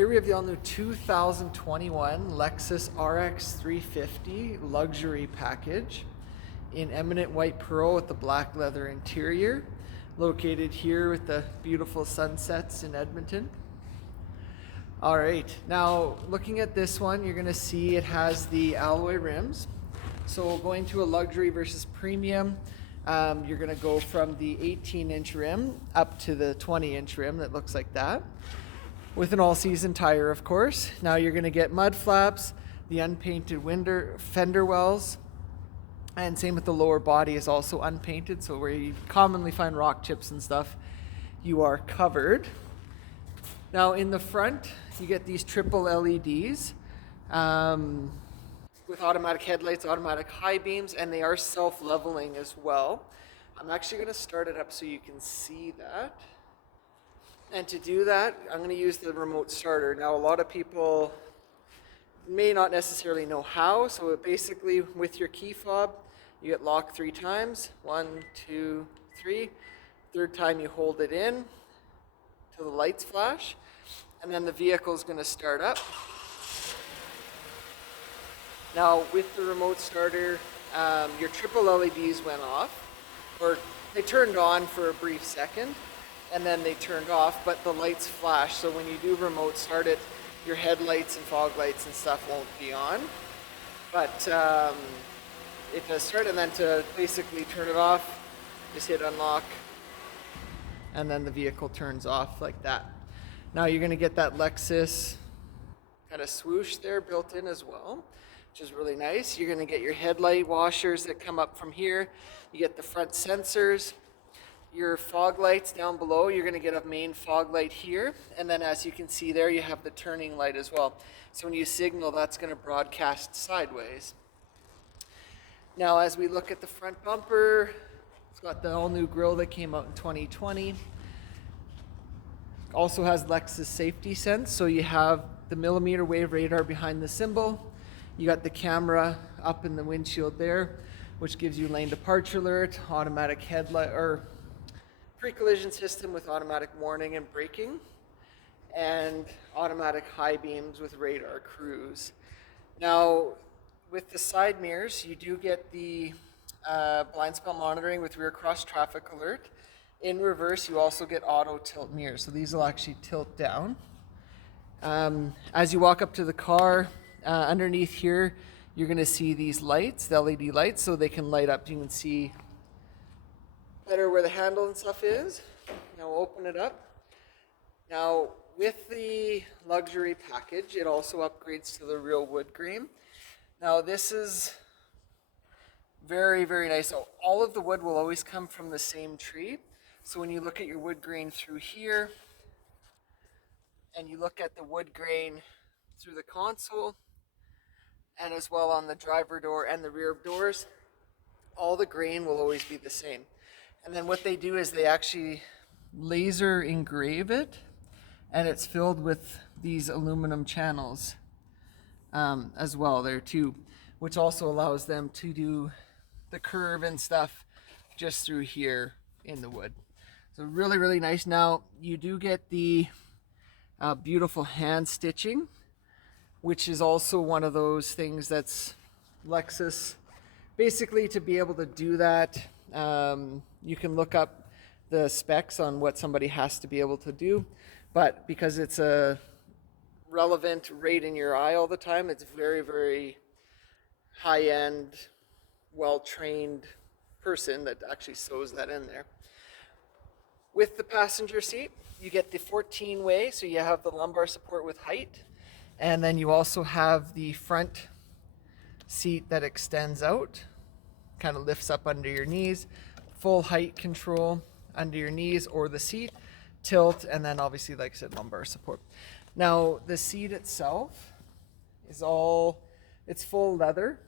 Here we have the all-new 2021 Lexus RX 350 luxury package in eminent white pearl with the black leather interior, located here with the beautiful sunsets in Edmonton. All right, now looking at this one, you're gonna see it has the alloy rims. So going to a luxury versus premium, you're gonna go from the 18-inch rim up to the 20-inch rim that looks like that, with an all-season tire, of course. Now you're gonna get mud flaps, the unpainted fender wells, and same with the lower body is also unpainted, so where you commonly find rock chips and stuff, you are covered. Now in the front, you get these triple LEDs with automatic headlights, automatic high beams, and they are self-leveling as well. I'm actually gonna start it up so you can see that. And to do that, I'm going to use the remote starter. Now, a lot of people may not necessarily know how, so basically with your key fob, you get locked 3 times. 1, 2, 3. Third time you hold it in till the lights flash, and then the vehicle is going to start up. Now, with the remote starter, your triple LEDs went off, or they turned on for a brief second, and then they turned off, but the lights flash. So when you do remote start it, your headlights and fog lights and stuff won't be on. But it does start, and then to basically turn it off, just hit unlock, and then the vehicle turns off like that. Now you're gonna get that Lexus kind of swoosh there built in as well, which is really nice. You're gonna get your headlight washers that come up from here. You get the front sensors. Your fog lights down below, you're going to get a main fog light here, and then as you can see there, you have the turning light as well. So when you signal, that's going to broadcast sideways. Now as we look at the front bumper, it's got the all-new grille that came out in 2020. Also has Lexus Safety Sense, so you have the millimeter wave radar behind the symbol. You got the camera up in the windshield there, which gives you lane departure alert, automatic headlight, or pre-collision system with automatic warning and braking, and automatic high beams with radar cruise. Now, with the side mirrors, you do get the blind spot monitoring with rear cross traffic alert. In reverse, you also get auto tilt mirrors, so these will actually tilt down. As you walk up to the car, underneath here, you're gonna see these lights, the LED lights, so they can light up. You can see better where the handle and stuff is. Now we'll open it up. Now with the luxury package, it also upgrades to the real wood grain. Now this is very, very nice. So all of the wood will always come from the same tree. So when you look at your wood grain through here, and you look at the wood grain through the console, and as well on the driver door and the rear doors, all the grain will always be the same. And then what they do is they actually laser engrave it, and it's filled with these aluminum channels as well there too, which also allows them to do the curve and stuff just through here in the wood. So really, really nice. Now you do get the beautiful hand stitching, which is also one of those things that's Lexus. Basically, to be able to do that, you can look up the specs on what somebody has to be able to do, but because it's a relevant right in your eye all the time, it's very, very high-end, well-trained person that actually sews that in there. With the passenger seat, you get the 14-way, so you have the lumbar support with height, and then you also have the front seat that extends out, kind of lifts up under your knees, full height control under your knees or the seat, tilt, and then obviously, like I said, lumbar support. Now the seat itself is it's full leather,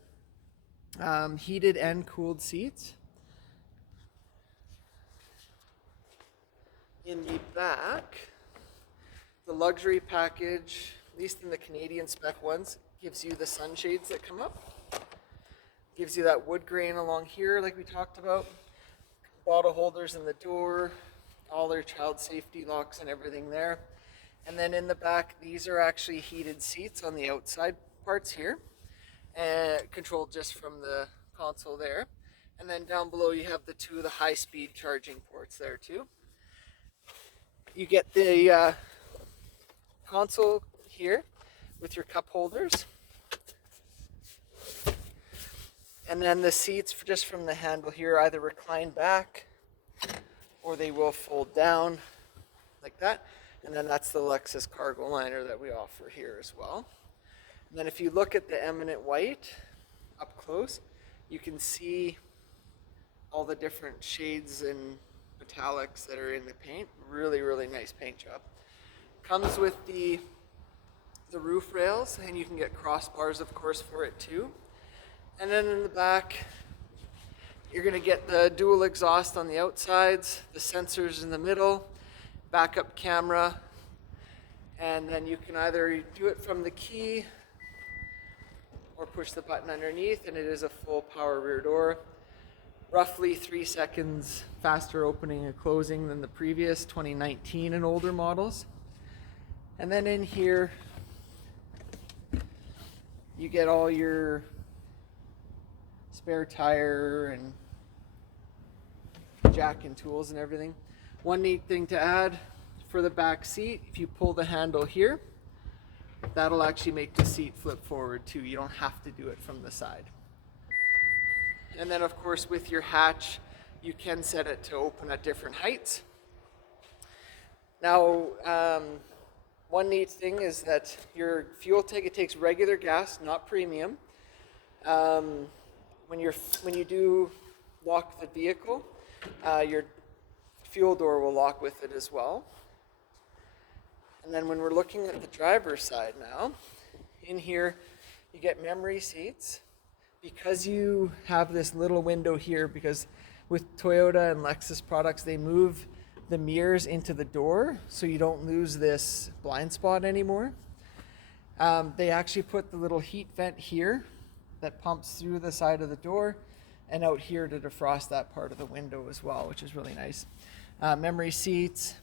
heated and cooled seats. In the back, the luxury package, at least in the Canadian spec ones, gives you the sunshades that come up. Gives you that wood grain along here like we talked about. Bottle holders in the door, all their child safety locks and everything there. And then in the back, these are actually heated seats on the outside parts here, and controlled just from the console there. And then down below you have the two of the high-speed charging ports there too. You get the console here with your cup holders. And then the seats just from the handle here either recline back or they will fold down like that. And then that's the Lexus cargo liner that we offer here as well. And then if you look at the Eminent White up close, you can see all the different shades and metallics that are in the paint. Really, really nice paint job. Comes with the roof rails, and you can get crossbars, of course, for it too. And then in the back, you're going to get the dual exhaust on the outsides, the sensors in the middle, backup camera, and then you can either do it from the key or push the button underneath, and it is a full power rear door. Roughly 3 seconds faster opening and closing than the previous 2019 and older models. And then in here, you get all your spare tire and jack and tools and everything. One neat thing to add for the back seat, if you pull the handle here, that'll actually make the seat flip forward too. You don't have to do it from the side. And then of course with your hatch, you can set it to open at different heights. Now, one neat thing is that your fuel tank, it takes regular gas, not premium. When you do lock the vehicle, your fuel door will lock with it as well. And then when we're looking at the driver's side now, in here you get memory seats. Because you have this little window here, because with Toyota and Lexus products, they move the mirrors into the door so you don't lose this blind spot anymore. They actually put the little heat vent here that pumps through the side of the door and out here to defrost that part of the window as well, which is really nice. Memory seats,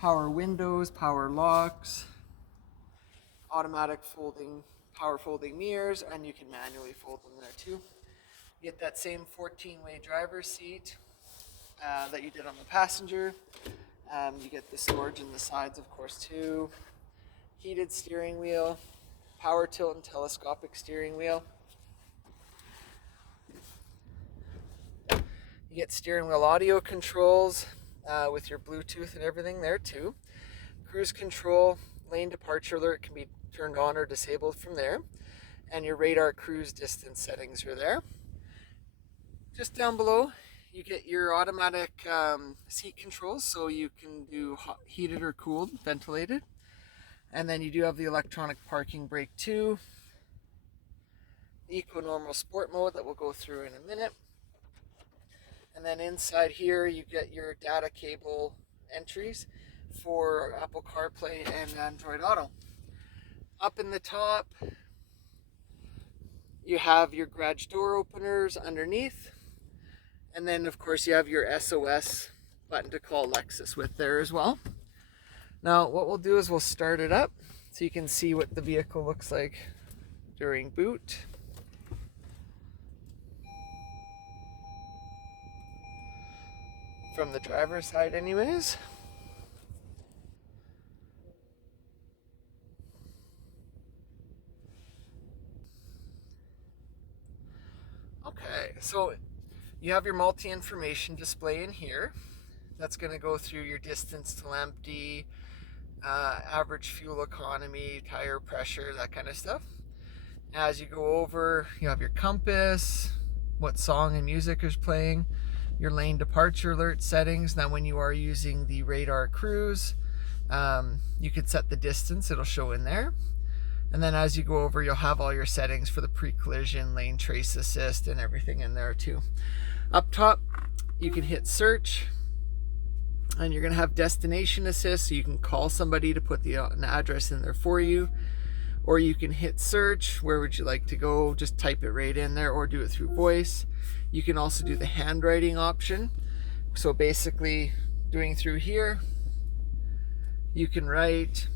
power windows, power locks, automatic power folding mirrors, and you can manually fold them there too. You get that same 14-way driver's seat that you did on the passenger. You get the storage in the sides, of course, too. Heated steering wheel, power tilt and telescopic steering wheel. You get steering wheel audio controls with your Bluetooth and everything there too. Cruise control, lane departure alert can be turned on or disabled from there, and your radar cruise distance settings are there. Just down below you get your automatic seat controls, so you can do heated or cooled, ventilated, and then you do have the electronic parking brake too, the Eco Normal Sport mode that we'll go through in a minute. And then inside here you get your data cable entries for Apple CarPlay and Android Auto. Up in the top, you have your garage door openers underneath. And then, of course, you have your SOS button to call Lexus with there as well. Now, what we'll do is we'll start it up so you can see what the vehicle looks like during boot. From the driver's side anyways. Okay, so you have your multi-information display in here. That's going to go through your distance to empty, average fuel economy, tire pressure, that kind of stuff. As you go over, you have your compass, what song and music is playing, your lane departure alert settings. Now when you are using the radar cruise, you can set the distance, it'll show in there. And then as you go over, you'll have all your settings for the pre-collision, lane trace assist, and everything in there too. Up top, you can hit search, and you're going to have destination assist, so you can call somebody to put an address in there for you. Or you can hit search, where would you like to go, just type it right in there, or do it through voice. You can also do the handwriting option. So basically, doing through here, You can write,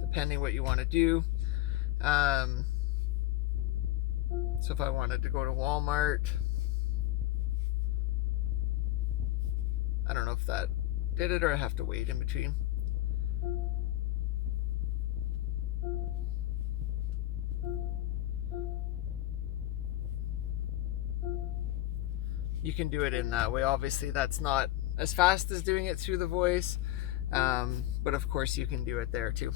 depending what you want to do. So if I wanted to go to Walmart, I don't know if that did it or I have to wait in between. You can do it in that way. Obviously that's not as fast as doing it through the voice, but of course you can do it there too.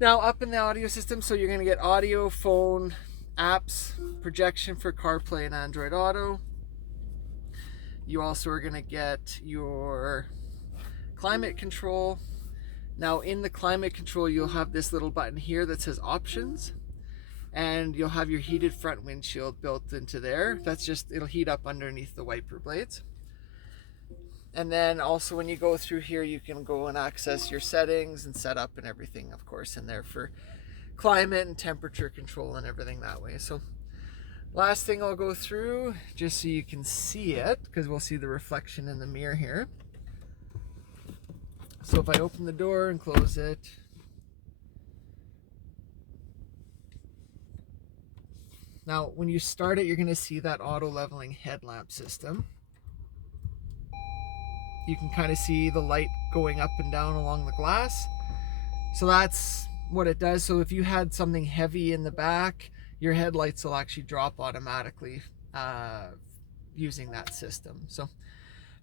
Now up in the audio system, so you're going to get audio, phone, apps, projection for CarPlay and Android Auto. You also are going to get your climate control. Now in the climate control, you'll have this little button here that says options, and you'll have your heated front windshield built into there. That's just, it'll heat up underneath the wiper blades. And then also when you go through here, you can go and access your settings and setup and everything, of course, in there for climate and temperature control and everything that way. So last thing I'll go through, just so you can see it, because we'll see the reflection in the mirror here. So if I open the door and close it, now when you start it, you're going to see that auto leveling headlamp system. You can kind of see the light going up and down along the glass. So that's what it does. So if you had something heavy in the back, your headlights will actually drop automatically using that system. So if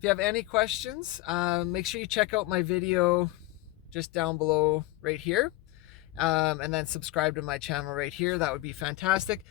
you have any questions, make sure you check out my video just down below right here, and then subscribe to my channel right here. That would be fantastic.